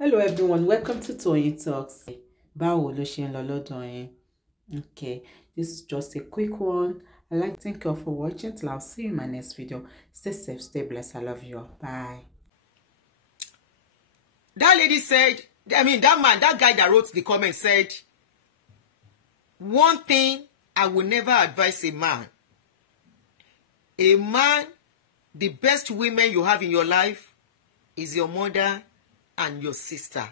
Hello everyone, welcome to Toyeen Talks. Báwo ló ṣe ń lọ lọ́dọ̀ yín? Okay, this is just a quick one. I'd like to thank you all for watching. Till I'll see you in my next video. Stay safe, stay blessed. I love you all. Bye. That lady said, that guy that wrote the comment said, one thing I will never advise a man. A man, the best women you have in your life is your mother and your sister.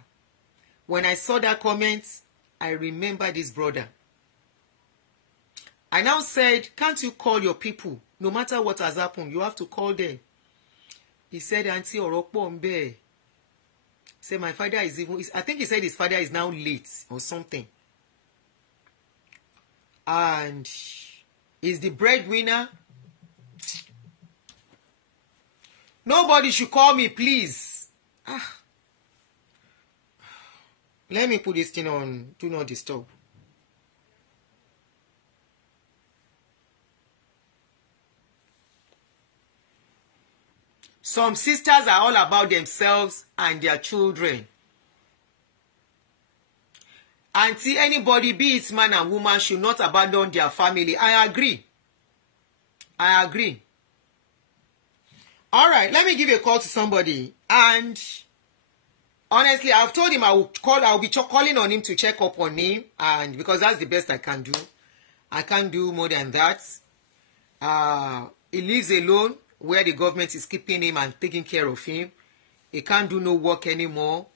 When I saw that comment, I remember this brother. I now said, can't you call your people? No matter what has happened, you have to call them. He said, Aunty Orokpombe. Say my father is even, I think he said his father is now late or something. And is the breadwinner. Nobody should call me, please. Let me put this thing on Do Not Disturb. Some sisters are all about themselves and their children. Until anybody, be it man and woman, should not abandon their family. I agree. All right, let me give a call to somebody. And honestly, I've told him I'll be calling on him to check up on him, and because that's the best I can do. I can't do more than that. He lives alone, where the government is keeping him and taking care of him. He can't do no work anymore.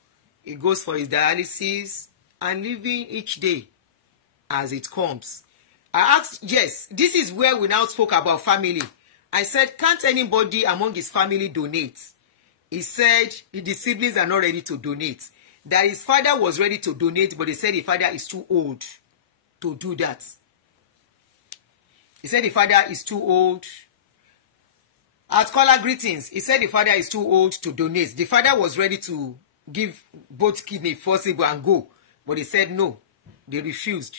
He goes for his dialysis and living each day as it comes. I asked, yes, this is where we now spoke about family. I said, can't anybody among his family donate? He said the siblings are not ready to donate. That his father was ready to donate, but he said the father is too old to do that. He said the father is too old. At caller greetings, he said the father is too old to donate. The father was ready to give both kidney possible and go, but he said no. They refused.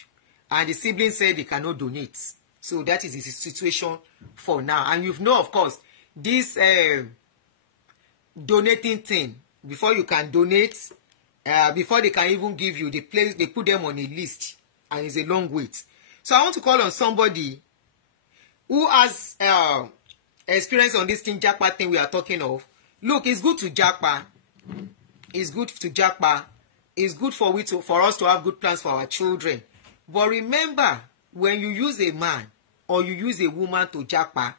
And the siblings said they cannot donate. So that is the situation for now. And you know, of course, this donating thing, before you can donate, before they can even give you the place, they put them on a list, and it's a long wait. So I want to call on somebody who has experience on this King Jackpa thing we are talking of. Look, it's good to Jackpa. It's good to Jackpa. It's good for us to have good plans for our children. But remember, when you use a man or you use a woman to Jackpa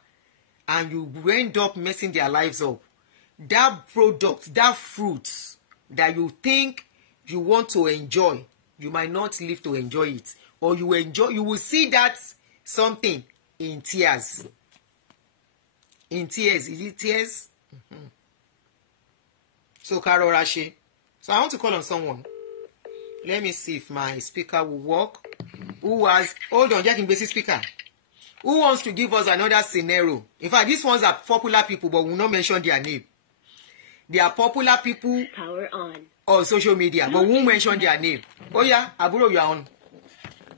and you end up messing their lives up, that product, that fruit that you think you want to enjoy, you might not live to enjoy it. Or you will see that something in tears. In tears. Is it tears? Mm-hmm. So, Karo Rashi. So, I want to call on someone. Let me see if my speaker will work. Hold on, Jackie basic speaker. Who wants to give us another scenario? In fact, these ones are popular people, but we'll not mention their name. They are popular people. Power on. On social media, but we won't mention their name. Oh yeah, Aburo, you are on.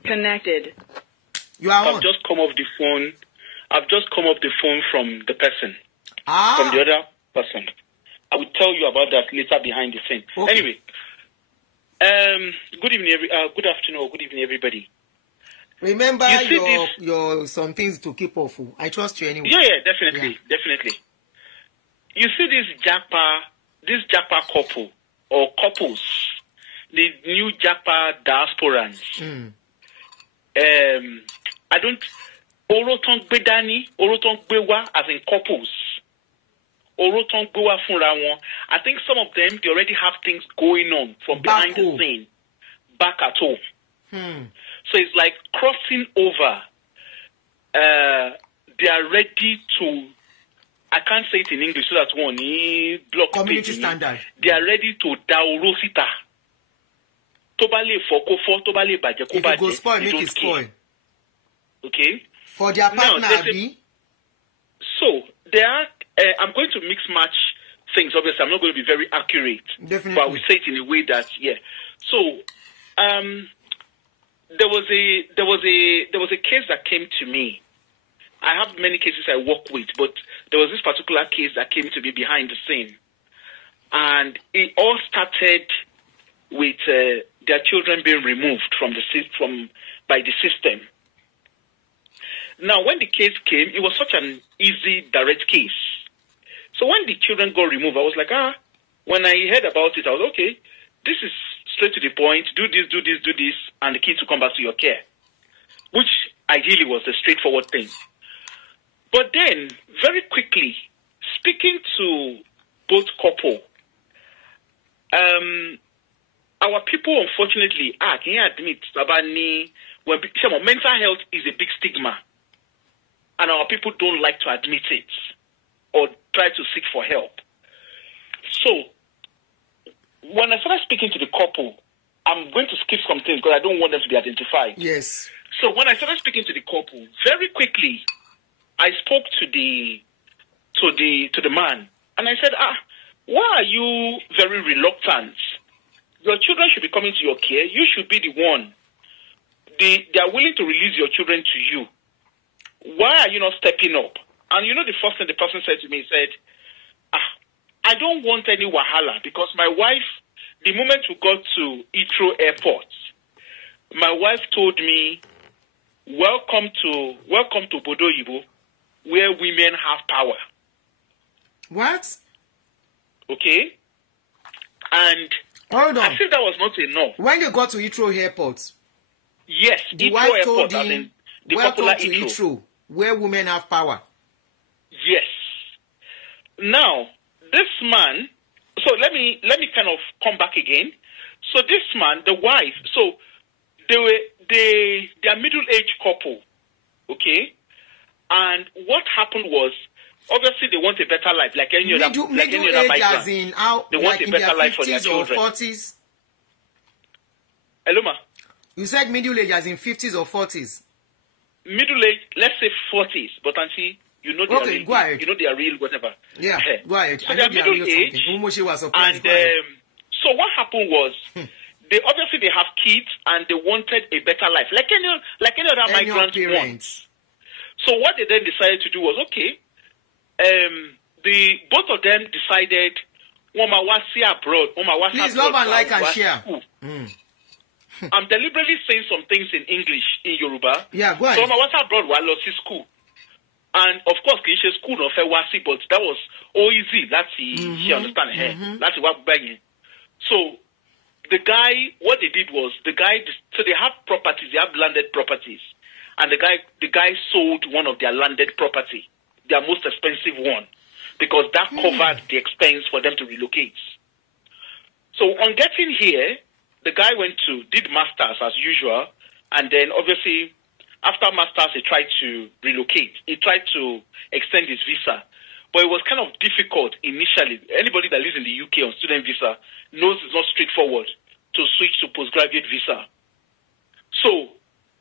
Connected. You are on. I've just come off the phone from the person. From the other person. I will tell you about that later behind the scene. Okay. Anyway, good evening, good afternoon or good evening, everybody. Remember your some things to keep off. I trust you anyway. Yeah, definitely. You see this Jackpa couple or couples, the new Jackpa diasporans. I don't Orotong Bedani, Orotong Bewa as in couples. Orotong Bewa Funrawan. I think some of them they already have things going on from behind the scene. Back at home. So it's like crossing over. They are ready to, I can't say it in English so that one block community standard. They are ready to daorosita. Tobale fokofo, tobale baje ko baje. If it go spoil, make it spoil. Okay. For their partner, so they are. I'm going to mix match things. Obviously, I'm not going to be very accurate. Definitely. But I will say it in a way that So, there was a case that came to me. I have many cases I work with, but there was this particular case that came to me behind the scene. And it all started with their children being removed by the system. Now, when the case came, it was such an easy, direct case. So when the children got removed, I was like, when I heard about it, I was okay, this is straight to the point, do this, and the kids will come back to your care, which ideally was a straightforward thing. But then, very quickly, speaking to both couple, our people, unfortunately, can you admit, when mental health is a big stigma, and our people don't like to admit it or try to seek for help. So, when I started speaking to the couple, I'm going to skip some things because I don't want them to be identified. Yes. So when I started speaking to the couple, very quickly, I spoke to the man, and I said, why are you very reluctant? Your children should be coming to your care. You should be the one. They are willing to release your children to you. Why are you not stepping up? And you know the first thing the person said to me, he said, I don't want any wahala because my wife, the moment we got to Heathrow Airport, my wife told me, welcome to Bodo Yibo, where women have power. What? Okay? And hold on. I think that was not enough. When they got to Heathrow Airport, yes, the Heathrow wife Airport, told him, the welcome popular to Heathrow, where women have power. Yes. Now, this man, so let me kind of come back again. So this man, the wife, so they are middle-aged couple, okay? And what happened was, obviously they want a better life, like any other migrant. As in how, they want a better life for their children. Or 40s? Hello, ma? You said middle age as in 50s or 40s? Middle age, let's say 40s, but Aunty, you know they are real. Go ahead. You know they are real, whatever. Yeah, go ahead. So they are middle age, and so what happened was, they have kids and they wanted a better life, like any other migrant wants. So what they then decided to do was, okay, both of them decided, abroad. Please love and like and share. I'm deliberately saying some things in English, in Yoruba. Yeah, go ahead. So I abroad while I was in school. And of course, school no fair wasi, but that was all easy. That's she understand her. That's what banging. So the guy, what they did was so they have properties, they have landed properties, and the guy sold one of their landed property, their most expensive one, because that covered the expense for them to relocate. So on getting here, the guy did masters as usual, and then obviously after masters he tried to relocate. He tried to extend his visa, but it was kind of difficult initially. Anybody that lives in the UK on student visa knows it's not straightforward to switch to postgraduate visa. So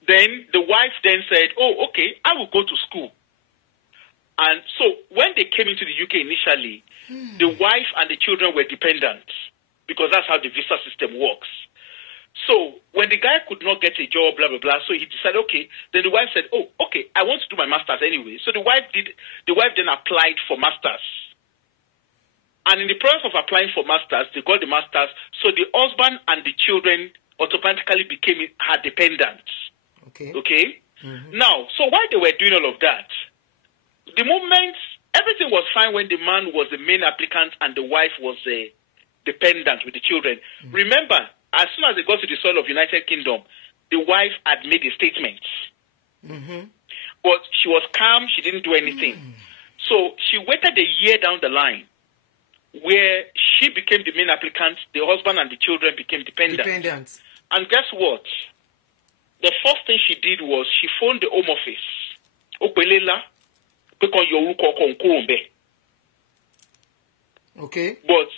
then the wife then said, oh, okay, I will go to school. And so when they came into the UK initially, the wife and the children were dependent because that's how the visa system works. So when the guy could not get a job, blah, blah, blah, so he decided, okay, then the wife said, oh, okay, I want to do my master's anyway. So the wife then applied for master's. And in the process of applying for master's, they got the master's, so the husband and the children automatically became her dependents. Okay? Now, so while they were doing all of that, the moment, everything was fine when the man was the main applicant and the wife was a dependent with the children. Remember, as soon as they got to the soil of United Kingdom, the wife had made a statement. But she was calm, she didn't do anything. So she waited a year down the line where she became the main applicant, the husband and the children became dependent. And guess what? The first thing she did was she phoned the Home Office. Okay. But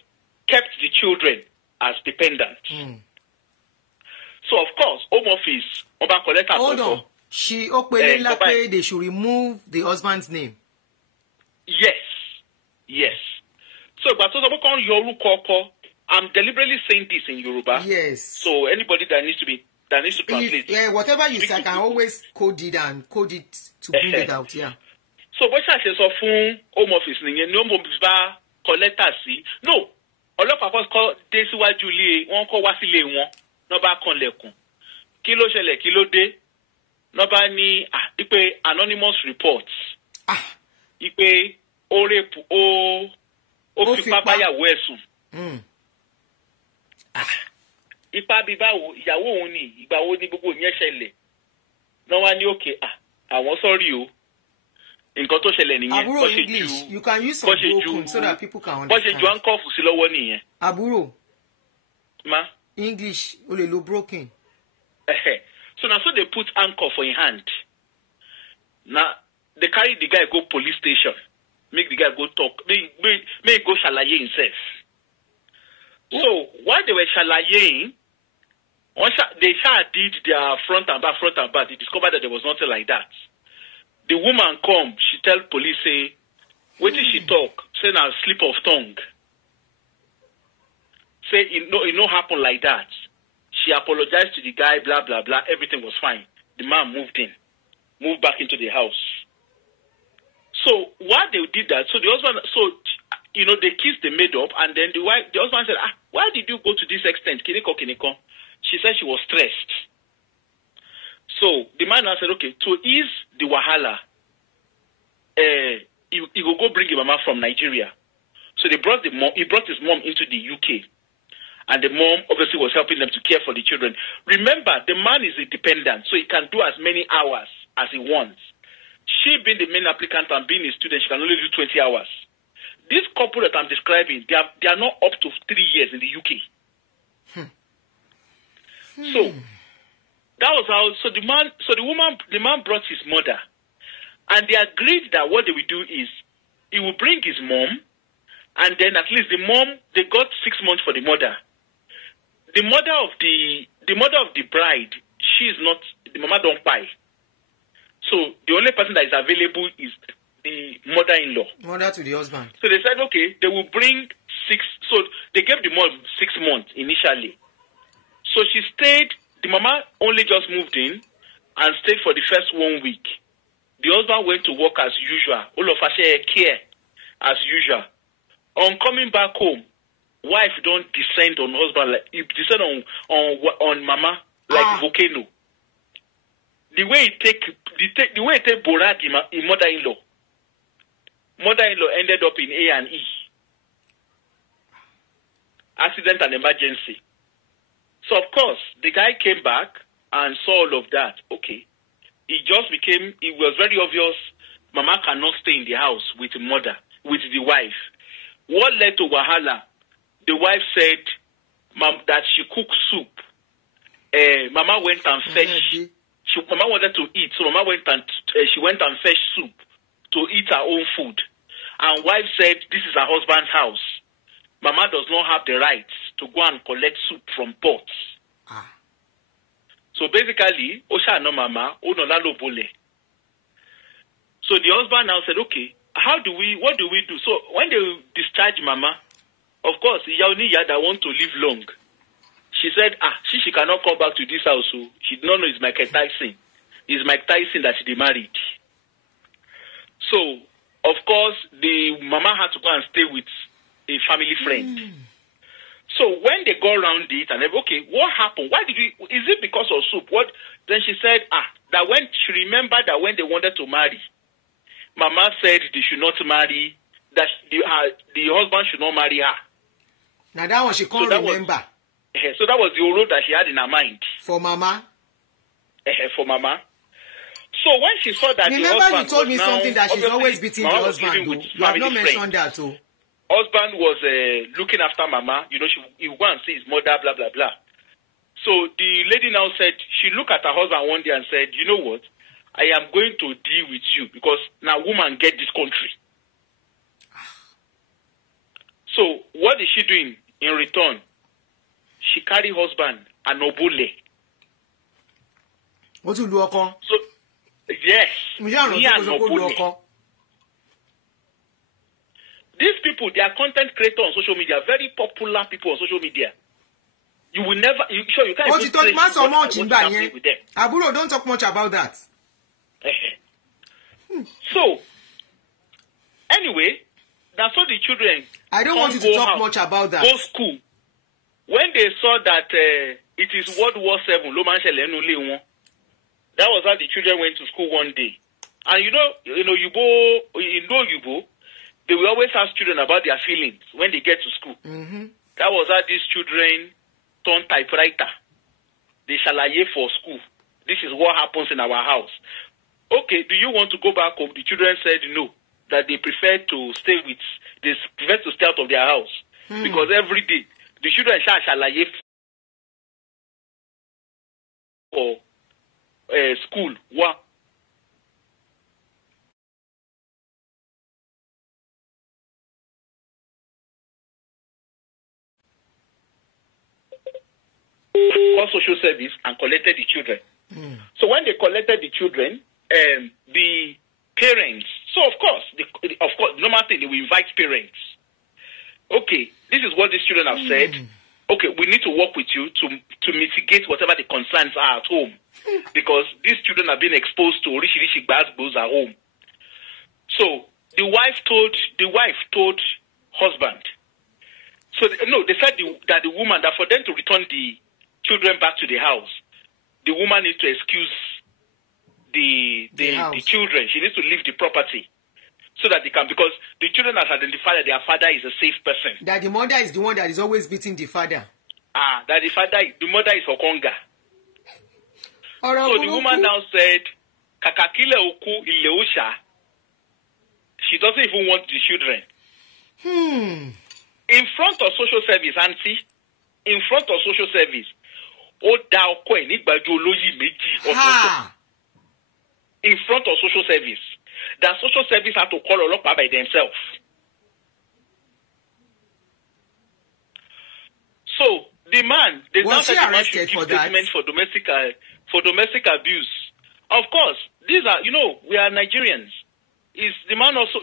kept the children as dependents. So of course, Home Office, hold on. She they should remove the husband's name. Yes. So I'm deliberately saying this in Yoruba. Yes. So anybody that needs to translate. Whatever you say, I can always code it to bring it out. Yeah. So what I say so Home Office, no, ọlọ́pàá kọ́ dé síwájú ilé wọn kọ́ wá sílé wọn náà bá kanlẹ̀kùn kí ló ṣẹlẹ̀ kí ló dé náà bá ní ipe anonymous reports ipe ó rape ó fipá báyàwó ẹ̀sùn ipa bíi báwo ìyàwó òun ni ìgbà wo ni gbogbo ìyẹn ṣẹlẹ̀ náà wá ní òkè àwọn sọ́rí o nǹkan tó ṣẹlẹ̀ nìyẹn àbúrò English you can use some broken so that people can understand. bó ṣe ju ankọ́ọ̀fù sí lọ́wọ́ nìyẹn. àbúrò ma English o lè lo broken. So now so they put handcuff for in hand. Now they carry the guy go police station, make the guy go talk, make go shalaye himself. So while they were shalaying, they did their front and back. They discovered that there was nothing like that. The woman come, she tell police say, "What did she talk? Say now slip of tongue. Say it no happen like that." She apologized to the guy, blah blah blah. Everything was fine. The man moved back into the house. So while they did that, so the husband, they kissed the maid up, and then the husband said, "Why did you go to this extent, kiniko?" She said she was stressed. So the man now said, "Okay, to ease the wahala, he will go bring his mama from Nigeria." So he brought his mom into the UK, and the mom obviously was helping them to care for the children. Remember, the man is independent, so he can do as many hours as he wants. She being the main applicant and being a student, she can only do 20 hours. This couple that I'm describing, they are not up to 3 years in the UK. So that was how. So the man brought his mother, and they agreed that what they will do is he will bring his mom, and then at least the mom, they got 6 months for the mother. The mother of the bride, she is not, the mama don't buy. So the only person that is available is the mother-in-law. Mother to the husband. So they said, okay, they will bring 6. So they gave the mom 6 months initially. So she stayed. The mama only just moved in and stayed for the first 1 week. The husband went to work as usual. All of us care as usual. On coming back home, wife don't descend on husband like he descend on mama like volcano. The way it take borag in mother-in-law. Mother-in-law ended up in A&E. Accident and emergency. So of course the guy came back and saw all of that. Okay. It was very obvious mama cannot stay in the house with the wife. What led to wahala? The wife said that she cooked soup. Mama went and fetched. Mama wanted to eat, so mama went and she went and fetched soup to eat her own food. And wife said this is her husband's house. Mama does not have the rights to go and collect soup from pots. So basically, Osha no mama, Onolalo bole. So the husband now said, okay, what do we do? So when they discharge mama, of course, Yauni Yada want to live long. She said, she cannot come back to this house. So she did not know it's Mike Tyson. It's Mike Tyson that she married. So, of course, the mama had to go and stay with a family friend. So when they go around it and okay, what happened? Is it because of soup? What? Then she said, that when she remembered that when they wanted to marry, mama said they should not marry, that the husband should not marry her. Now that one she can't remember. So that was the road that she had in her mind. For mama? For mama. So when she saw that remember the husband you told me was something that she's always beating the husband. You have not mentioned that too. Husband was looking after mama. He would go and see his mother, blah, blah, blah. So the lady now said, she looked at her husband one day and said, you know what? I am going to deal with you because now woman get this country. So what is she doing in return? She carry husband and obole. What you do, Oko? So yes, me and obole. These people, they are content creators on social media, very popular people on social media. You will never, you can't even talk much so much with them. Aburo, don't talk much about that. So, anyway, That's what the children. I don't want you to talk much about that. Go school. When they saw that it is World War VII, that was how the children went to school one day. And Yubo, they will always ask children about their feelings when they get to school. Mm-hmm. That was how these children turned typewriter. They shalaye for school. This is what happens in our house. Okay, do you want to go back home? The children said no, that they prefer to stay out of their house. Because every day, the children shalaye for school. What? Called social service and collected the children. So when they collected the children, the parents. So of course, normal thing they will invite parents. Okay, this is what these children have said. Okay, we need to work with you to mitigate whatever the concerns are at home, because these children are being exposed to rishi bad bulls at home. So the wife told husband. So they said that the woman, that for them to return the children back to the house, the woman needs to excuse the children. She needs to leave the property so that they can, because the children have identified that their father is a safe person. That the mother is the one that is always beating the father. That the mother is Okonga. So the woman now said, Kakakile oku ileosha. She doesn't even want the children. In front of social service, Aunty, in front of social service, in front of social service, that social service had to call Olokpa by themselves. So the man, they now said the man should give statement for domestic abuse. Of course, these are, we are Nigerians. Is the man also,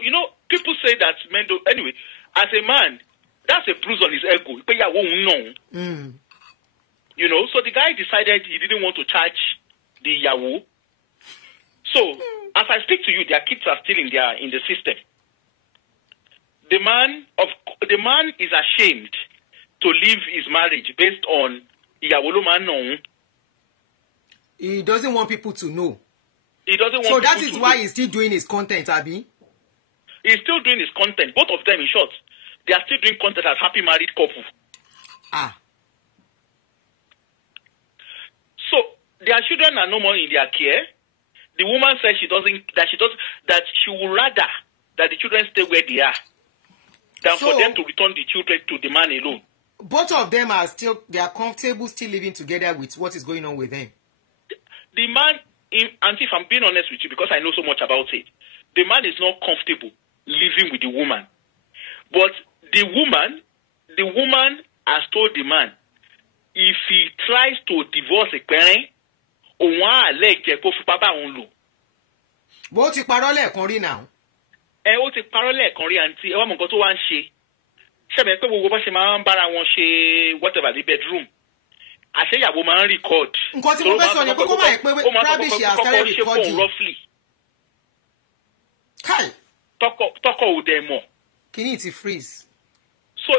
people say that men do, anyway, as a man, that's a bruise on his ego. So the guy decided he didn't want to charge the Yahoo. So, as I speak to you, their kids are still in the system. The man is ashamed to leave his marriage based on Yahoo. He doesn't want people to know. He doesn't want. So that is why he's still doing his content, Abi. He's still doing his content. Both of them, in short, they are still doing content as happy married couple. So their children are no more in their care. The woman says she would rather that the children stay where they are than for them to return the children to the man alone. Both of them they are comfortable still living together with what is going on with them. The man, Aunty, if I'm being honest with you, because I know so much about it, the man is not comfortable living with the woman. But the woman has told the man, if he tries to divorce a parent, bó ti parọ́ lẹ́ẹ̀kan rí now. Ó ti parọ́ lẹ́ẹ̀kan rí, Aunty. Ẹ wá mọ̀ nǹkan tó wá ń ṣe. Ṣẹ́mi pé gbogbo bá ṣe máa ń bára wọn ṣe whatever the bedroom. Àṣeyàwó máa ń record. Nǹkan tí mo fẹ́ sọ ni pé kó máa pé probably she has started recording. Kai. Tọkọ ò dẹ̀ mọ̀. Kìíní ti freeze. So,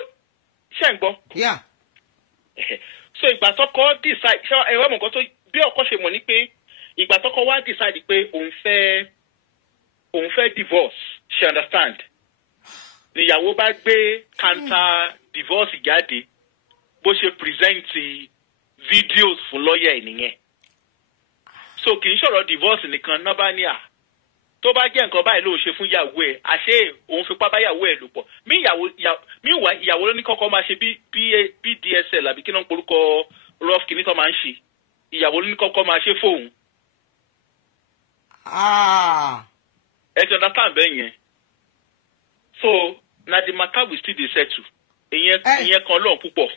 ṣé ń gbọ́? Yeah. So ìgbà tọkọ decide, ẹ wá mọ̀ nǹkan tó bí ọkọ ṣe mọ̀ ní pé ìgbà tọkọ wá decide pé òun fẹ́ divorce, she understand. Níyàwó bá gbé counter divorce jáde bó ṣe present videos fún lawyer ẹ̀ nìyẹn. So kì í ṣọ̀rọ̀ divorce nìkan náà bá ní tó bá jẹ́ nǹkan báyìí ló ń ṣe fún ìyàwó ẹ̀, àṣé òun fipá bá ìyàwó ẹ̀ lò pọ̀. Ìyàwó ló ní kọ́kọ́ máa ṣe bí DSL àbí kí náà ń porúkọ rough kìíní tó máa ń ṣe. Ìyàwó ló ní kọ́kọ́ máa ṣe fóun. Ẹ ti understand bẹ́ẹ̀ yẹn. So na the matter we still dey settle. Ìyẹn kan lọ́ọ̀ púpọ̀.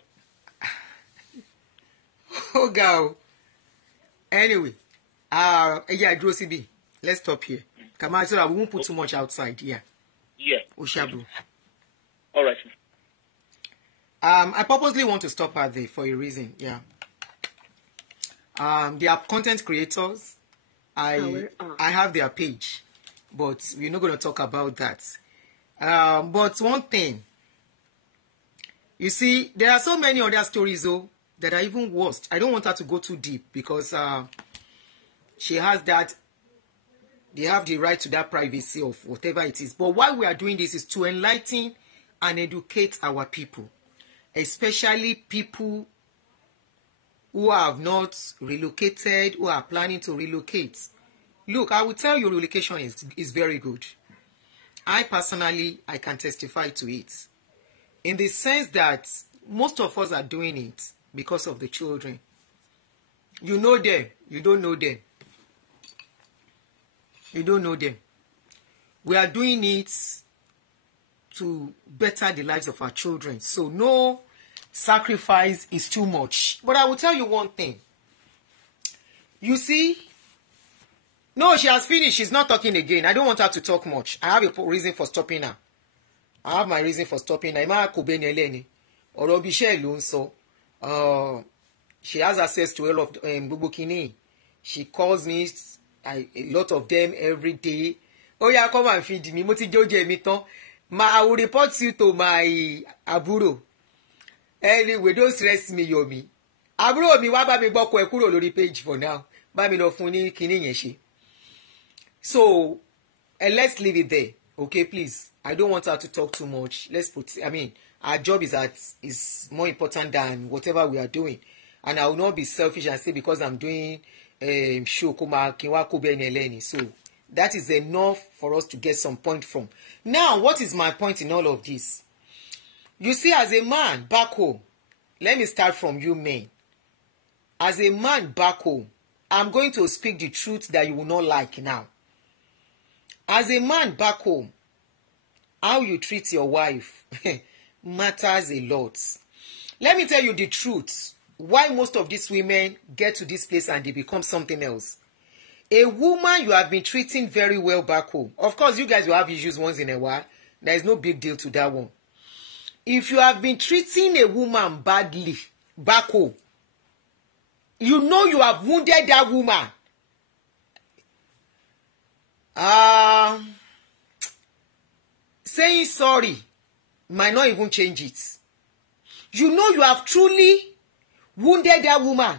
Ó ga o. Anyway, yeah, dúró síbí. Let's stop here. Come on, so that we won't put too much outside. Yeah. Oshabu. All right. I purposely want to stop her there for a reason. Yeah. They are content creators. I have their page, but we're not going to talk about that. But one thing, you see, there are so many other stories though that are even worse. I don't want her to go too deep because she has that. They have the right to that privacy of whatever it is. But why we are doing this is to enlighten and educate our people, especially people who have not relocated, who are planning to relocate. Look, I will tell you, relocation is very good. I personally can testify to it. In the sense that most of us are doing it because of the children. You know them, you don't know them. You don't know them. We are doing it to better the lives of our children. So no sacrifice is too much. But I will tell you one thing. You see, no, she has finished. She's not talking again. I don't want her to talk much. I have a reason for stopping her. I have my reason for stopping her. She has access to all of Bubukini. She calls me, a lot of them every day. Oh yeah, come and feed me. I will report you to my aburo. Anyway, don't stress me, Yomi. Aburo mi wa ba mi gboko e kúrò lórí page for now. Ba mi lọ fún ní kíní yẹn ṣe. So, let's leave it there. Okay, please. I don't want her to talk too much. Our job is more important than whatever we are doing. And I will not be selfish and say because I'm doing show so that is enough for us to get some point from. Now, what is my point in all of this? You see, as a man back home, let me start from you men. As a man back home, I'm going to speak the truth that you will not like now. As a man back home, how you treat your wife matters a lot. Let me tell you the truth. Why most of these women get to this place and they become something else. A woman you have been treating very well back home. Of course, you guys will have issues once in a while. There is no big deal to that one. If you have been treating a woman badly back home, you know you have wounded that woman. Saying sorry might not even change it. You know you have truly wounded that woman.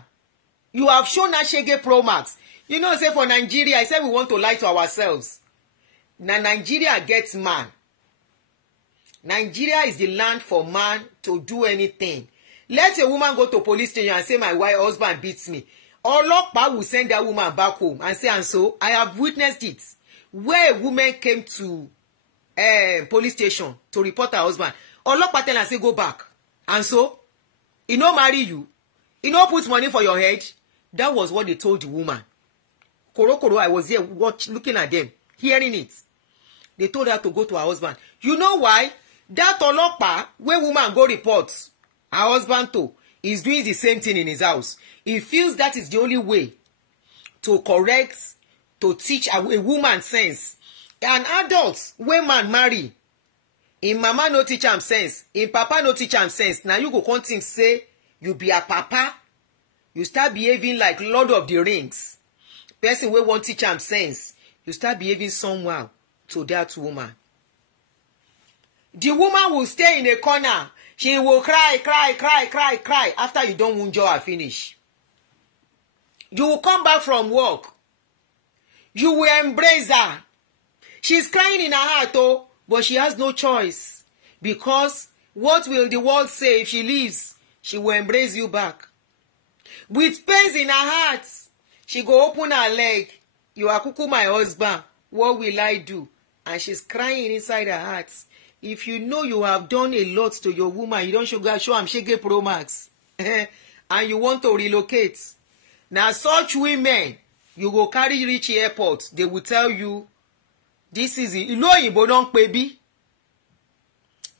You have shown her Shege Pro Max. You know, say for Nigeria, I said we want to lie to ourselves. Now Nigeria gets man. Nigeria is the land for man to do anything. Let a woman go to police station and say my husband beats me. Ọlọ́pàá will send that woman back home and say, and so I have witnessed it. Where a woman came to police station to report her husband. Ọlọ́pàá tell her say go back. And so, he no marry you. He no put money for your head. That was what they told the woman. Koro, I was here looking at them, hearing it. They told her to go to her husband. You know why? That ọlọ́pàá, where woman go report her husband to, is doing the same thing in his house. He feels that is the only way to correct, to teach a woman sense. An adult, when man marry, in mama no teach am sense, in papa no teach am sense. Now you go come think say you be a papa, you start behaving like Lord of the Rings. Person wey wan teach am sense, you start behaving somehow to that woman. The woman will stay in a corner. She will cry after you don't wound her finish. You will come back from work. You will embrace her. She's crying in her heart, oh, but she has no choice. Because what will the world say if she leaves? She will embrace you back. With pains in her heart, she go open her leg. You are kuku my husband. What will I do? And she's crying inside her heart. If you know you have done a lot to your woman, you don't show am Shege Pro Max. And you want to relocate. Now such women, you go carry reach airport. They will tell you, this is it. Ìlú òyìnbó non pe bí.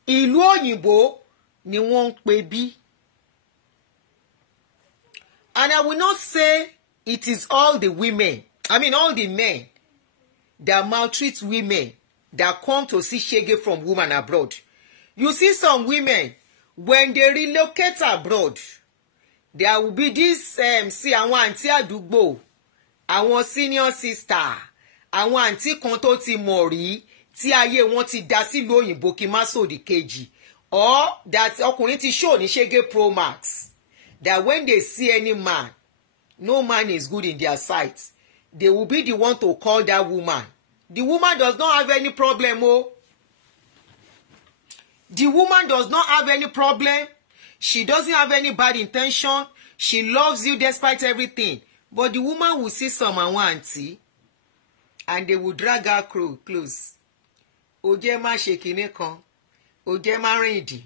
Ìlú òyìnbó ni wọ́n pe bí. And I will not say it is all the women, all the men that maltreat women that come to see Shege from women abroad. You see some women, when they relocate abroad, there will be this, see, àwọn àǹtí àdúgbò, àwọn senior sister, àwọn àǹtí kan tó ti mọ̀ rí, tí ayé wọn ti dá sílùú òyìnbó kí má sòdì kejì, or that ọkùnrin ti show ní Ṣẹ́gẹ́ Pro Max that when they see any man, no man is good in their sight, they will be the one to call that woman. The woman does not have any problem, oh. The woman does not have any problem. She doesn't have any bad intention. She loves you despite everything. But the woman will see some aunty, and they will drag her close. Oje ma ṣe kinní kan. Oje ma rìn ìdí.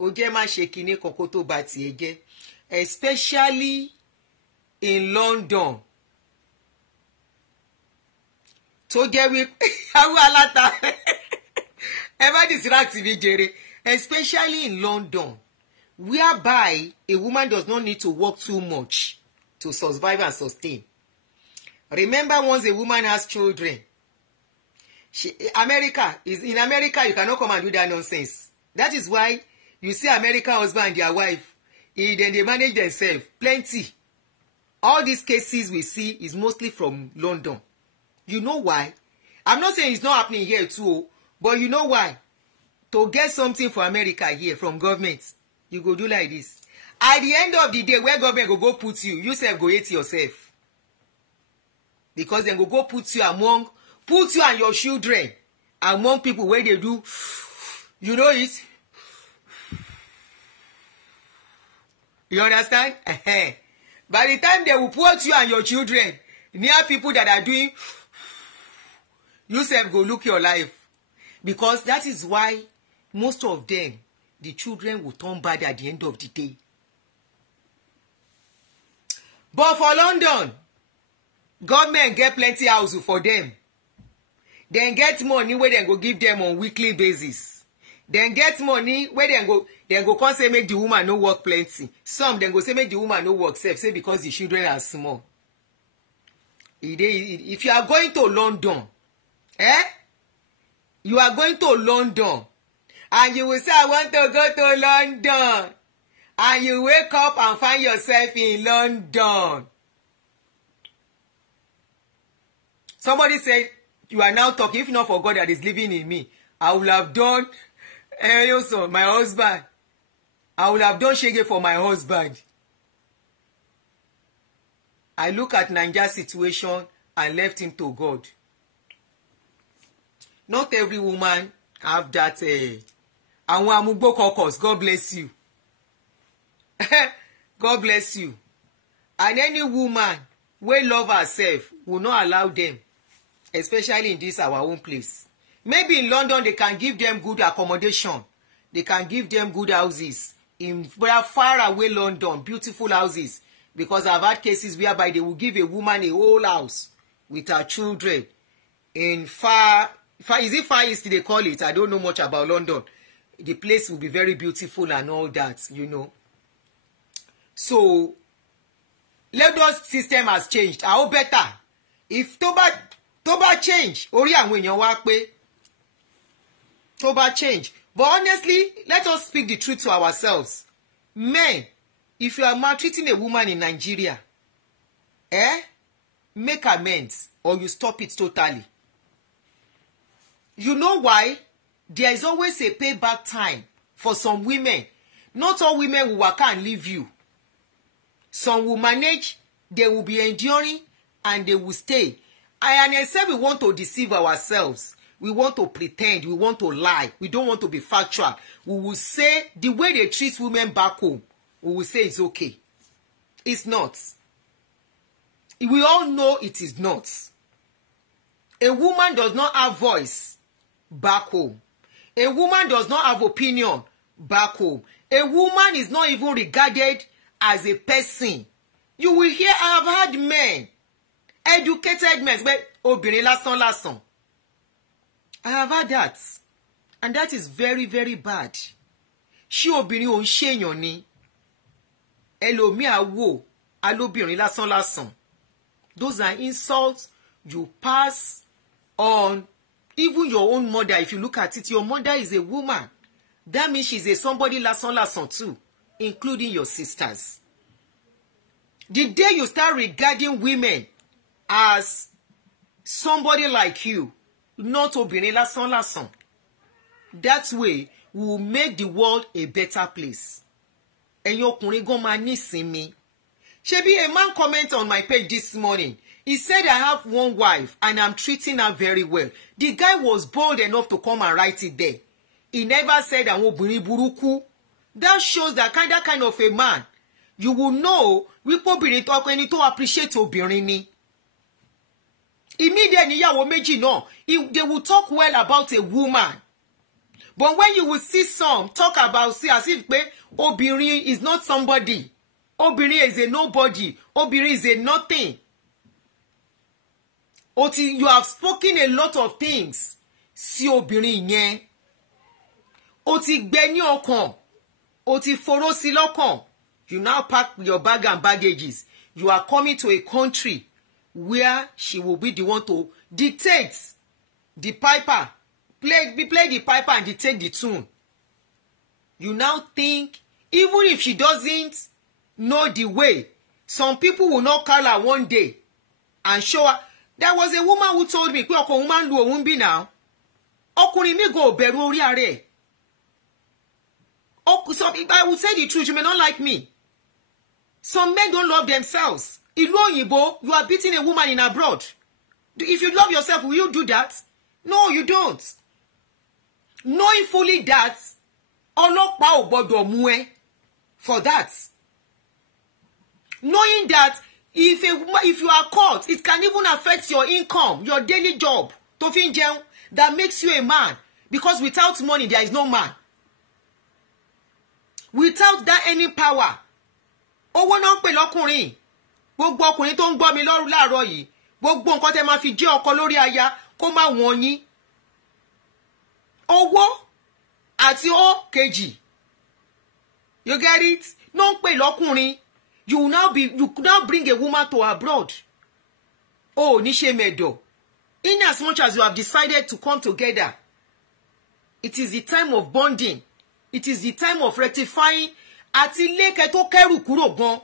Oje ma ṣe kinní kan kó tó bá tiẹ̀ jẹ́. Especially in London. Tó jẹ́ wí àwọn aláta. Ẹ má distract mi jèrè. Especially in London, whereby a woman does not need to work too much to survive and sustain. Remember, once a woman has children, in America, you cannot come and do that nonsense. That is why you see American husband and their wife, then they manage themselves. Plenty. All these cases we see is mostly from London. You know why? I'm not saying it's not happening here too, but you know why? To get something for America here from government, you go do like this. At the end of the day, where government go put you, you self go hate yourself. Because then go put you and your children among people where they do, you know it? You understand? By the time they will put you and your children near people that are doing, you self go look your life. Because that is why most of them, the children will turn bad at the end of the day. But for London, government get plenty house for them. Then get money where they go give them on weekly basis. Then get money where they go come say make the woman no work plenty. Some then go say make the woman no work safe, say because the children are small. If you are going to London, you are going to London, and you will say, I want to go to London. And you wake up and find yourself in London. Somebody said, you are now talking, if not for God that is living in me, I would have done also my husband. I would have done shege for my husband. I look at Nigeria's situation and left him to God. Not every woman have that. Àwọn amugbo caucus, God bless you. God bless you. And any woman wey love herself will not allow them, especially in this our own place. Maybe in London they can give them good accommodation. They can give them good houses. In far away London, beautiful houses. Because I've had cases whereby they will give a woman a whole house with her children in far, is it Far East they call it? I don't know much about London. The place will be very beautiful and all that, you know. So, Lagos system has changed. How better? If Toba change, orí àwọn èèyàn wá pé Toba change. But honestly, let us speak the truth to ourselves. Men, if you are maltreating a woman in Nigeria, make amends or you stop it totally. You know why? There is always a payback time for some women. Not all women will work and leave you. Some will manage, they will be enduring, and they will stay. And I said we want to deceive ourselves. We want to pretend. We want to lie. We don't want to be factual. We will say the way they treat women back home, we will say it's okay. It's not. We all know it is not. A woman does not have voice back home. A woman does not have opinion back home. A woman is not even regarded as a person. You will hear, I have had men, educated men, but Obinrin lásán. I have had that. And that is very, very bad. Ṣé obìnrin ò ń ṣèyàn ni? Ẹlòmíì á wò, alóbìnrin lásán. Those are insults you pass on. Even your own mother, if you look at it, your mother is a woman. That means she's a somebody lásán too, including your sisters. The day you start regarding women as somebody like you, not obìnrin lásán lásán. That way we will make the world a better place. Ẹ̀yin ọkùnrin gan máa nísinmi. Ṣebí a man comment on my page this morning. He said I have one wife and I'm treating her very well. The guy was bold enough to come and write it there. He never said àwọn obìnrin burúkú. That shows that kind of a man. You will know wípé obìnrin tó ẹni tó appreciate obìnrin ni. Immediately níyàwó méjì náà, they will talk well about a woman. But when you will see some talk about, see, as if obìnrin is not somebody. Obìnrin is a nobody. Obìnrin is a nothing. Oti, you have spoken a lot of things. Sí obìnrin yẹn. Oti gbé ní ọkàn. Oti foró sí lọ́kàn. You now pack your bag and baggages. You are coming to a country where she will be the one to dictate the piper. Play the piper and dictate the tune. You now think, even if she doesn't know the way, some people will not call her one day and show her. There was a woman who told me, pé ọkọ woman lu òun bí now. Ọkùnrin mi go bẹ̀rù orí ààrẹ. So if I will say the truth, you may not like me. Some men don't love themselves. Ìlú òyìnbó, you are beating a woman in abroad. If you love yourself, will you do that? No, you don't. Knowing fully that, ọlọ́pàá ò gbọdọ̀ mú ẹ for that. Knowing that if you are caught, it can even affect your income, your daily job, tó fi ń jẹun, that makes you a man. Because without money, there is no man. Without that any power, owó náà ń pè lọ́kùnrin. Gbogbo ọkùnrin tó ń gbọ́ mi lọ́rùn láàárọ̀ yìí, gbogbo nǹkan tẹ́ máa fi jẹ́ ọkọ lórí aya kó má wọ́n yín. Owó àti ó kejì. You get it? No ń pè lọ́kùnrin. You now bring a woman to abroad. Oh, ní ṣe mẹ̀dọ̀. In as much as you have decided to come together, it is the time of bonding. It is the time of rectifying. Àti lékè tó kẹ́rù kúrò gan.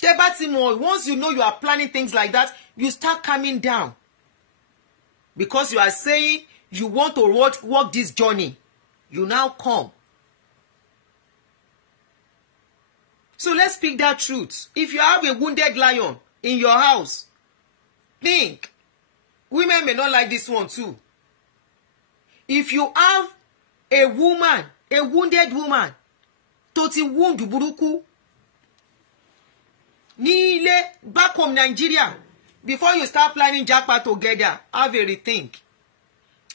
Tẹ́ bá ti mọ̀, once you know you are planning things like that, you start calming down. Because you are saying you want to walk this journey. You now come. So let's speak that truth. If you have a wounded lion in your house, think. Women may not like this one too. If you have a woman, a wounded woman, tó ti wound burúkú, ní ilé, back home Nigeria, before you start planning jackpot together, have a rethink.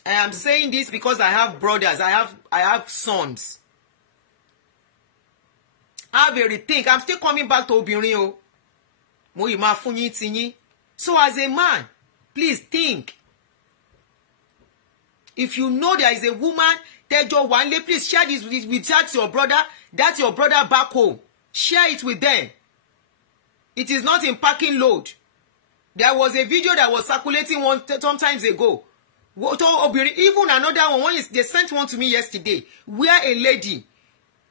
I am saying this because I have brothers, I have sons. Have a rethink. I'm still coming back to Obinrin o. Mo yìí máa fún yín ti yín. So as a man, please think. If you know there is a woman, tẹ́jọ́ wà nílé, please share this with that's your brother back home. Share it with them. It is not in packing load. There was a video that was circulating some times ago. Even another one, they sent one to me yesterday, where a lady,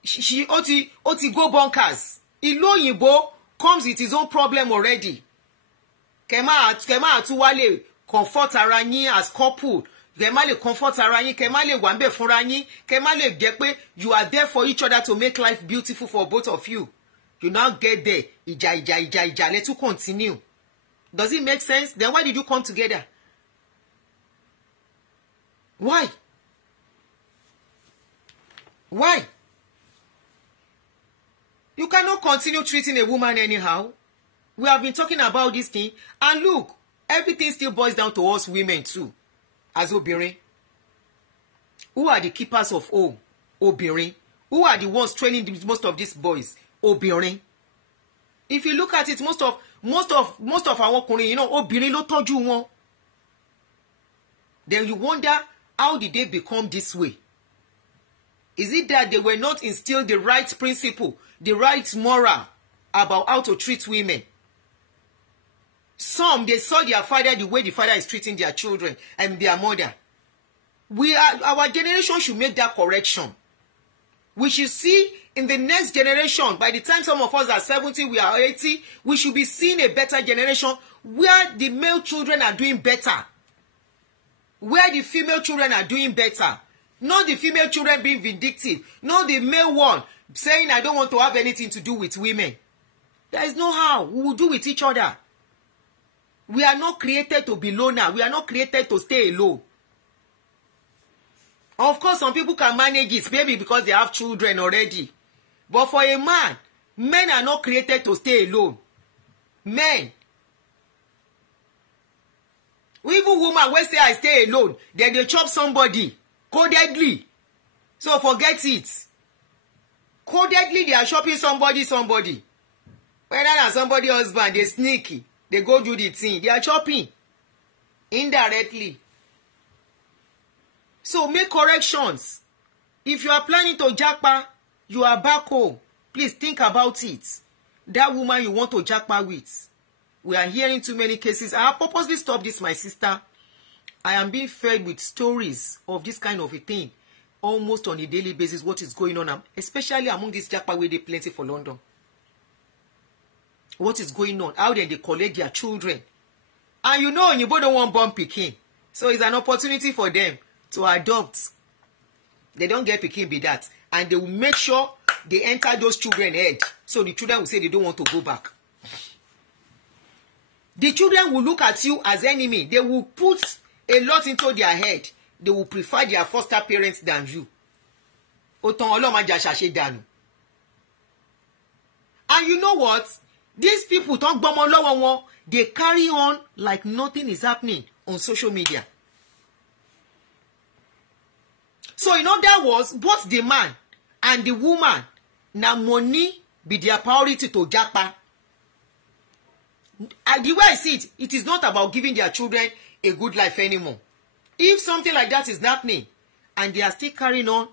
she oti go bonkers. Ìlú òyìnbó comes with his own problem already. Kema atuwale comfort ara yín as couple. Kema le comfort ara yín, kema le wà ńbẹ̀ fúnra yín, kema le jẹ́ pé you are there for each other to make life beautiful for both of you. You now get there, ìjà, let's continue. Does it make sense? Then why did you come together? Why? Why? You cannot continue treating a woman anyhow. We have been talking about this thing. And look, everything still boils down to us women too. As Obinrin. Who are the keepers of home? Obinrin. Who are the ones training most of these boys? Obinrin. If you look at it, most of our ọkùnrin, Obinrin ló tọ́jú wọn. Then you wonder, how did they become this way? Is it that they were not instilled the right principle, the right moral about how to treat women? Some, they saw their father the way the father is treating their children and their mother. Our generation should make that correction. We should see in the next generation, by the time some of us are 70, we are 80, we should be seeing a better generation where the male children are doing better. where the female children are doing better. Not the female children being vindictive. Not the male one saying, I don't want to have anything to do with women. There is no how. We will do with each other. We are not created to be loner. We are not created to stay alone. Of course, some people can manage it, maybe because they have children already. But for a man, men are not created to stay alone. Men. Even women when say I stay alone, then they chop somebody codedly. So forget it. Codedly, they are chopping somebody. Whether na somebody husband, they sneaky. They go do the thing. They are chopping indirectly. So make corrections. If you are planning to japa, you are back home. Please think about it. That woman you want to japa with. We are hearing too many cases. I have purposely stopped this, my sister. I am being fed with stories of this kind of a thing almost on a daily basis. What is going on, especially among these japa where they plenty for London. What is going on? How then they collect their children? And you know, you both don't want born pikin. So it's an opportunity for them to adopt. They don't get pikin be that. And they will make sure they enter those children's head. So the children will say they don't want to go back. The children will look at you as enemy. They will put a lot into their head. They will prefer their foster parents than you. And you know what? These people talk about they carry on like nothing is happening on social media. So in other words, both the man and the woman, now money be their priority to japa. And the way I see it, it is not about giving their children a good life anymore. If something like that is happening and they are still carrying on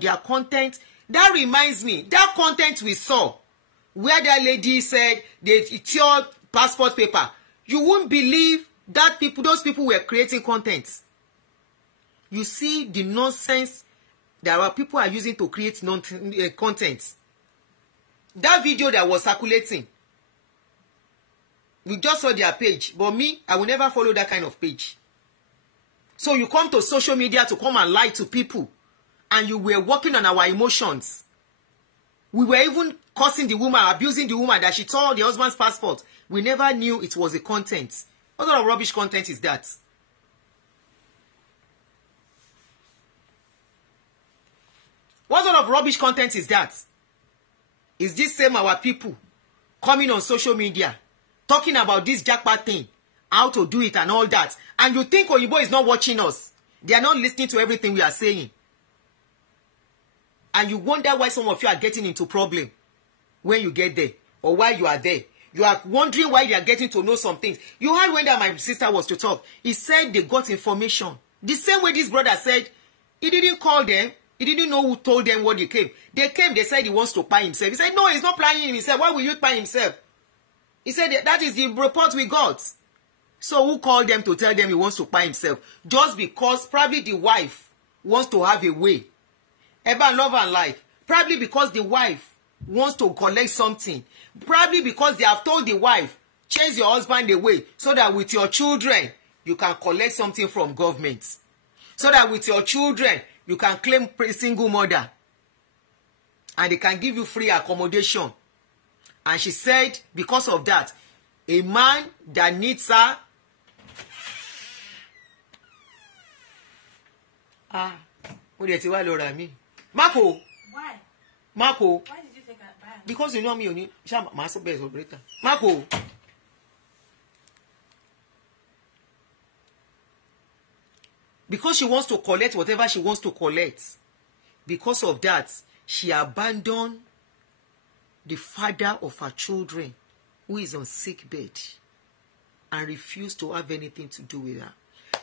their content, that reminds me, that content we saw where that lady said it's your passport paper, you won't believe that those people were creating content. You see the nonsense that our people are using to create content. That video that was circulating, we just saw their page, but me, I will never follow that kind of page. So you come to social media to come and lie to people, and you were working on our emotions. We were even cursing the woman, abusing the woman that she tore the husband's passport. We never knew it was a content. What sort of rubbish content is that? What sort of rubbish content is that? Is this same our people coming on social media talking about this jackpot thing, how to do it and all that, and you think Oyibo is not watching us? They are not listening to everything we are saying. And you wonder why some of you are getting into problem when you get there, or why you are there. You are wondering why they are getting to know some things. You heard when that my sister was to talk. He said they got information. The same way this brother said, he didn't call them. He didn't know who told them what they came. They came, they said he wants to pie himself. He said, no, he's not plying himself. Why will you pie himself? He said, that is the report we got. So who called them to tell them he wants to pie himself? Just because probably the wife wants to have a way. About love and life. Probably because the wife wants to collect something. Probably because they have told the wife, chase your husband away so that with your children, you can collect something from government. So that with your children, you can claim a single mother. And they can give you free accommodation. And she said, because of that, a man that needs her... what did you say, me? Marco. Why? Marco. Why did you take a bath? Because you know me, only. Marco. Because she wants to collect whatever she wants to collect. Because of that, she abandoned the father of her children, who is on sick bed, and refused to have anything to do with her.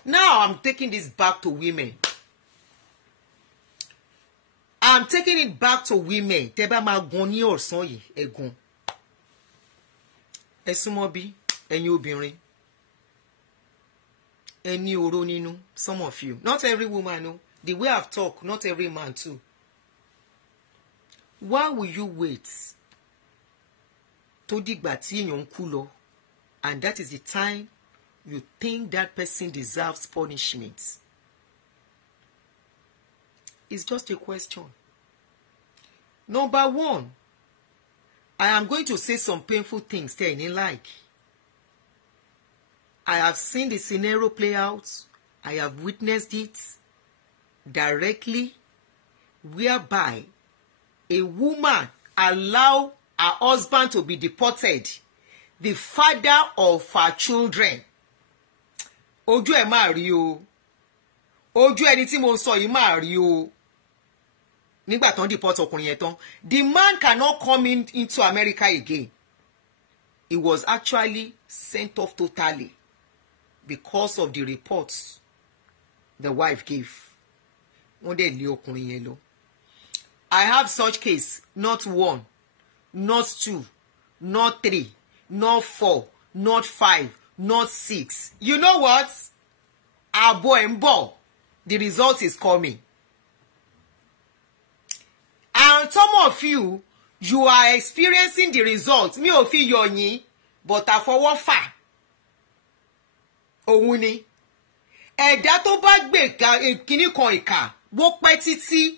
Now I'm taking this back to women. I'm taking it back to women. Teba ma goni ọ̀sán yìí, ẹ̀gún. Ẹ súnmọ́ bí, ẹ̀yin obìnrin. Ẹ ní oró nínú, some of you. Not every woman, no. The way I've talked, not every man too. Why will you wait tó dìgbà tí èèyàn ń kú lọ, and that is the time you think that person deserves punishment? It's just a question. Number one, I am going to say some painful things there in like. I have seen the scenario play out. I have witnessed it directly, whereby a woman allow her husband to be deported, the father of her children. Ojú ẹ̀ máa rí o. Ojú ẹni tí mo sọ yìí máa rí o. Nígbà tán deport ọkùnrin yẹn tán, the man cannot come into America again. He was actually sent off totally because of the reports the wife gave. Wọ́n dẹ̀ lé ọkùnrin yẹn lọ. I have such case, not one, not two, not three, not four, not five, not six. You know what? Abo ẹ̀ ń bọ̀. The result is coming. And some of you are experiencing the result. Mi ò fi yọ yín, but àfọwọ́fà. Òun ni. Ẹ̀dá tó bá gbé kíní kan ìkà, bó pẹ́ títí.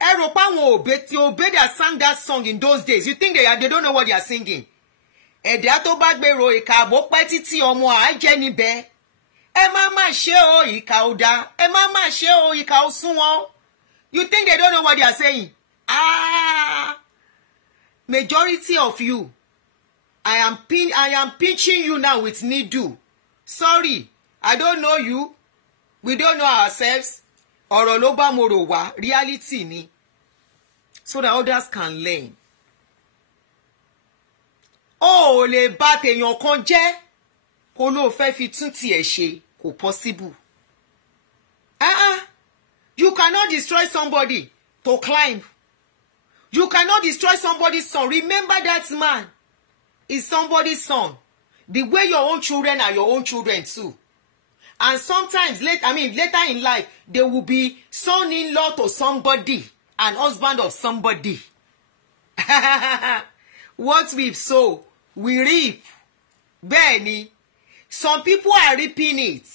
Ẹ rò pé àwọn òbé that sang that song in those days. You think they don't know what they are singing. Ẹ̀dá tó bá gbèrò ìkà, bó pẹ́ títí ọmọ àjẹ́ níbẹ̀. Ẹ má ṣe o ìkà ò dá. Ẹ má ṣe o ìkà ò sunwọ̀n. You think they don't know what they are saying? Majority of you, I am pinching you now with needle. Sorry, I don't know you. We don't know ourselves. Ọ̀rọ̀ ló bá mo rò wá, reality ni. So that others can learn. Ó lè bá tèèyàn kan jẹ́ kó ló fẹ́ fi tún tiẹ̀ ṣe kò possible. You cannot destroy somebody to climb. You cannot destroy somebody's son. Remember that man is somebody's son. The way your own children are your own children too. And sometimes, later in life, they will be son-in-law to somebody and husband of somebody. What we sow, we reap. Benny, some people are reaping it.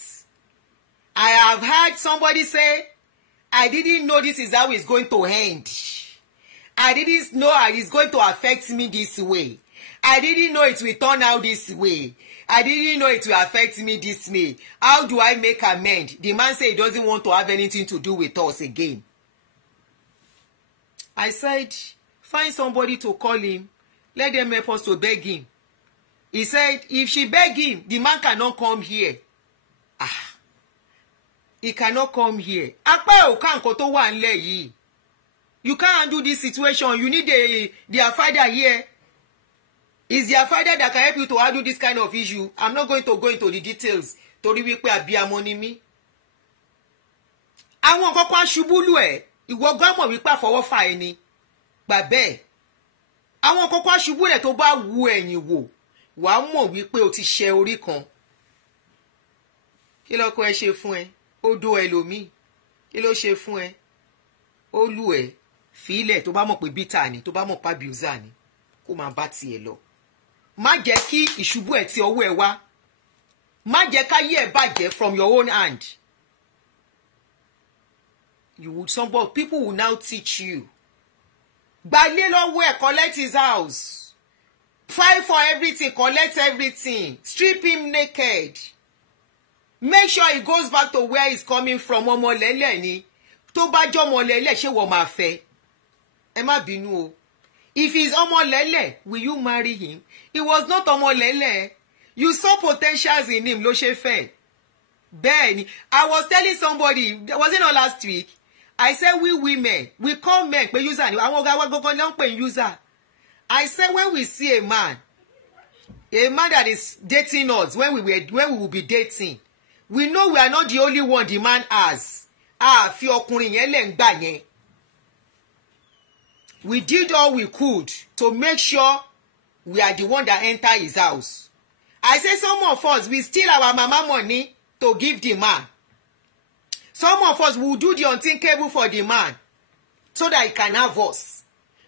I have heard somebody say, I didn't know this is how it's going to end. I didn't know it's going to affect me this way. I didn't know it will turn out this way. I didn't know it will affect me this way. How do I make amend? The man said he doesn't want to have anything to do with us again. I said, find somebody to call him. Let them help us to beg him. He said, if she beg him, the man cannot come here. He cannot come here. Apá ò ká nǹkan tó wà nílẹ̀ yìí. You can't handle this situation. You need their father here. It's their father that can help you to handle this kind of issue. I'm not going to go into the details. Torí wípé abiyamọ ni mí. Àwọn nǹkan kan ṣubú lù ẹ́. Ìwọ gan mọ̀ wípé àfọwọ́fà ẹni. Gbà bẹ́ẹ̀. Àwọn nǹkan kan ṣubú rẹ̀ tó bá wu ẹ̀yìn wò. Wàá mọ̀ wípé o ti ṣe orí kan. Kí lọ́kọ ẹ ṣe fún ẹ? Ó dó ẹlòmíì. Kí ló ṣe fún ẹ? Ó lù ẹ́. Fílẹ̀ tó bá mọ̀ pé bítà ni, tó bá mọ̀ pé abuser ni, kó máa bá tiẹ̀ lọ. Má jẹ́ kí ìṣubú ẹ̀ ti ọwọ́ ẹ wá. Má jẹ́ ká yé ẹ bàjẹ́ from your own hand. People will now teach you. Gbalé lọ́wọ́ ẹ̀, collect his house. Fight for everything, collect everything. Strip him naked. Make sure he goes back to where he's coming from. Ọmọ lẹ́lẹ̀ ni. Tó bá jọ́ ọmọ lẹ́lẹ̀ ṣé wọ́n máa fẹ́? Ẹ má bínú o. If he's ọmọ lẹ́lẹ̀, will you marry him? He was not ọmọ lẹ́lẹ̀. You saw potentials in him, ló ṣe fẹ́. Bẹ́ẹ̀ni, I was telling somebody, was it not last week? I said we women, we call men pé user ni. Àwọn ọ̀gá wa gbogbo náà ń pè user. I said when we see a man that is dating us, when we will be dating, we know we are not the only one the man has. Fi ọkùnrin yẹn lẹ́ ń gbà yẹn. We did all we could to make sure we are the one that enter his house. I say some of us, we steal our mama money to give the man. Some of us will do the unthinkable for the man so that he can have us.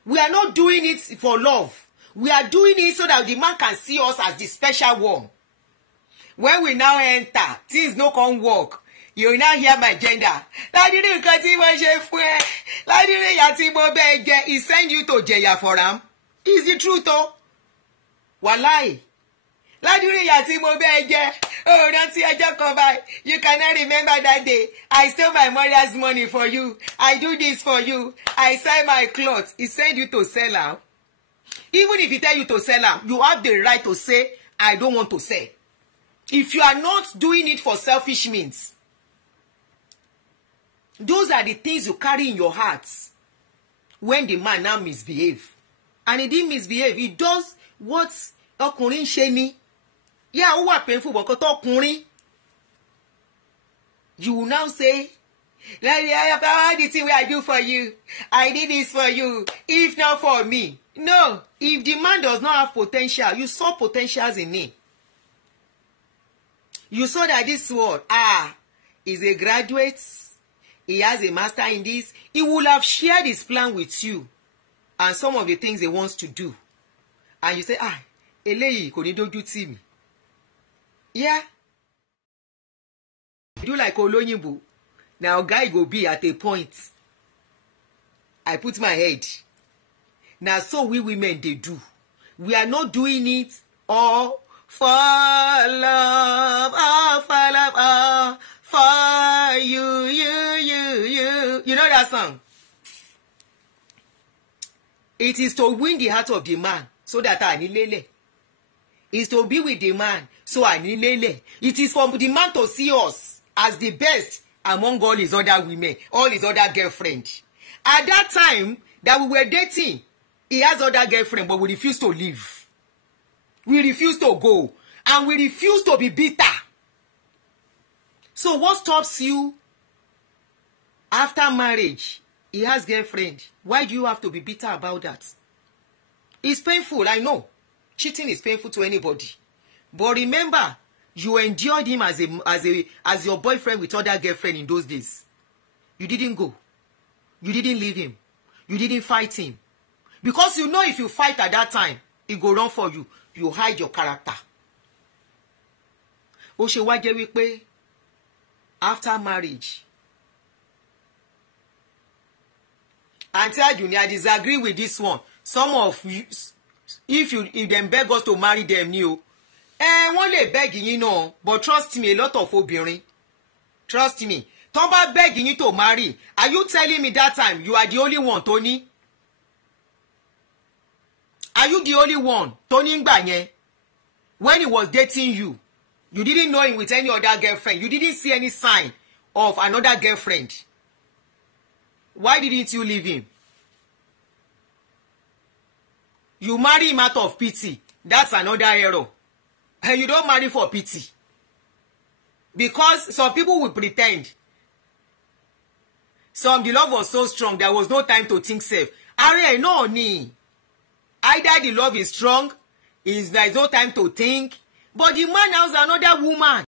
We are not doing it for love. We are doing it so that the man can see us as the special one. When we now enter, things no come work. You now hear my gender. Ládìrí nǹkan tí wọ́n ṣe fún ẹ. Ládìrí ìyà tí mo bẹ́ẹ̀ jẹ. He send you to jẹ̀yà for am. Is the truth o? Wàláì. Ládìrí ìyà tí mo bẹ́ẹ̀ jẹ. Oh, rántí ọjọ́ kan báyìí. You cannot remember that day. I stole my mother's money for you. I do this for you. I sell my clothes. He send you to sell am. Even if he tell you to sell am, you have the right to say, I don't want to sell. If you are not doing it for selfish means, those are the things you carry in your heart when the man now misbehave. And he didn't misbehave. He does what ọkùnrin ṣe ni. Yeah, ó wà painful, but ọkùnrin, you will now say, all the thing I do for you, I did this for you, if not for me. No, if the man does not have potential, you saw potentials in him. You saw that this one, is a graduate, he has a master in this, he will have shared his plan with you and some of the things he wants to do. And you say, eléyìí kò ní dójú tì mí. Yeah. Do like olóyìnbó. Now guy go be at a point. I put my head. Now so we women they do. We are not doing it all for love, all for love, all for you. You know that song? It is to win the heart of the man so that I need lele. Is to be with the man so I need lele. It is for the man to see us as the best among all his other women, all his other girlfriends. At that time that we were dating, he has other girlfriend, but we refuse to leave. We refuse to go. And we refuse to be bitter. So what stops you after marriage? He has girlfriend. Why do you have to be bitter about that? It's painful, I know. Cheating is painful to anybody. But remember, you endured him as your boyfriend with other girlfriend in those days. You didn't go. You didn't leave him. You didn't fight him. Because you know if you fight at that time, he go run for you. You hide your character. Ó ṣe wá jẹ́ wípé after marriage, Aunty Adunni, I disagree with this one. Some of you, if them beg us to marry them new, wọ́n lè beg yín náà, but trust me, a lot of Obinrin, trust me, tó bá beg yín to marry, are you telling me that time you are the only one, Tony? Are you the only one, Tony ngbà yẹn? When he was dating you, you didn't know him with any other girlfriend. You didn't see any sign of another girlfriend. Why didn't you leave him? You marry him out of pity. That's another error. And you don't marry for pity. Because some people will pretend. The love was so strong, there was no time to think safe. No ni. Either the love is strong, there is no time to think, but the man has another woman.